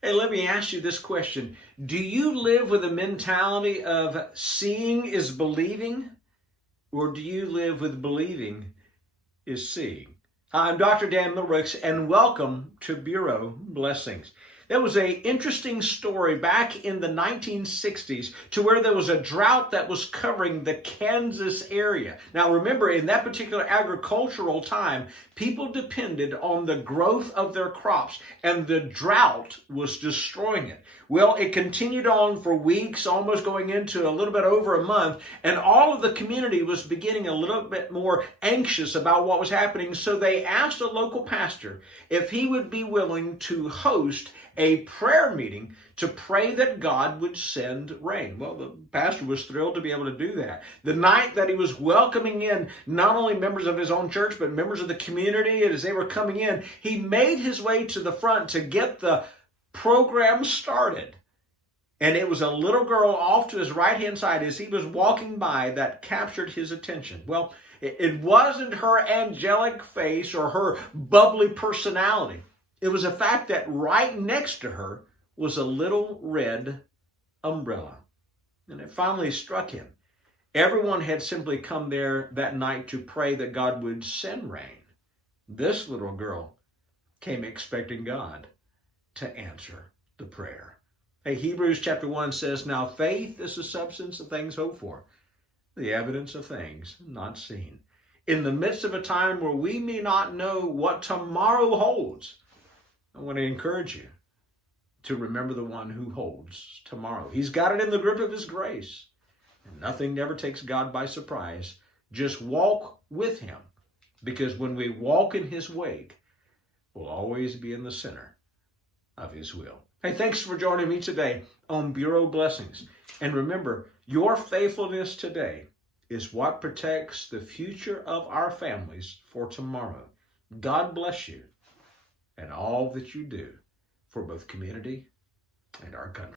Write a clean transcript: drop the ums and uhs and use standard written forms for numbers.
Hey, let me ask you this question. Do you live with a mentality of seeing is believing, or do you live with believing is seeing? Hi, I'm Dr. Dan Milbrooks, and welcome to Bureau Blessings. There was an interesting story back in the 1960s to where there was a drought that was covering the Kansas area. Now, remember, in that particular agricultural time, people depended on the growth of their crops, and the drought was destroying it. Well, it continued on for weeks, almost going into a little bit over a month, and all of the community was beginning a little bit more anxious about what was happening. So they asked a local pastor if he would be willing to host a prayer meeting to pray that God would send rain. Well, the pastor was thrilled to be able to do that. The night that he was welcoming in not only members of his own church, but members of the community, and as they were coming in, he made his way to the front to get the program started. And it was a little girl off to his right-hand side as he was walking by that captured his attention. Well, it wasn't her angelic face or her bubbly personality. It was a fact that right next to her was a little red umbrella. And it finally struck him. Everyone had simply come there that night to pray that God would send rain. This little girl came expecting God to answer the prayer. Hey, Hebrews chapter 1 says, "Now faith is the substance of things hoped for, the evidence of things not seen." In the midst of a time where we may not know what tomorrow holds, I want to encourage you to remember the one who holds tomorrow. He's got it in the grip of his grace. And nothing ever takes God by surprise. Just walk with him, because when we walk in his wake, we'll always be in the center of his will. Hey, thanks for joining me today on Bureau Blessings. And remember, your faithfulness today is what protects the future of our families for tomorrow. God bless you and all that you do for both community and our country.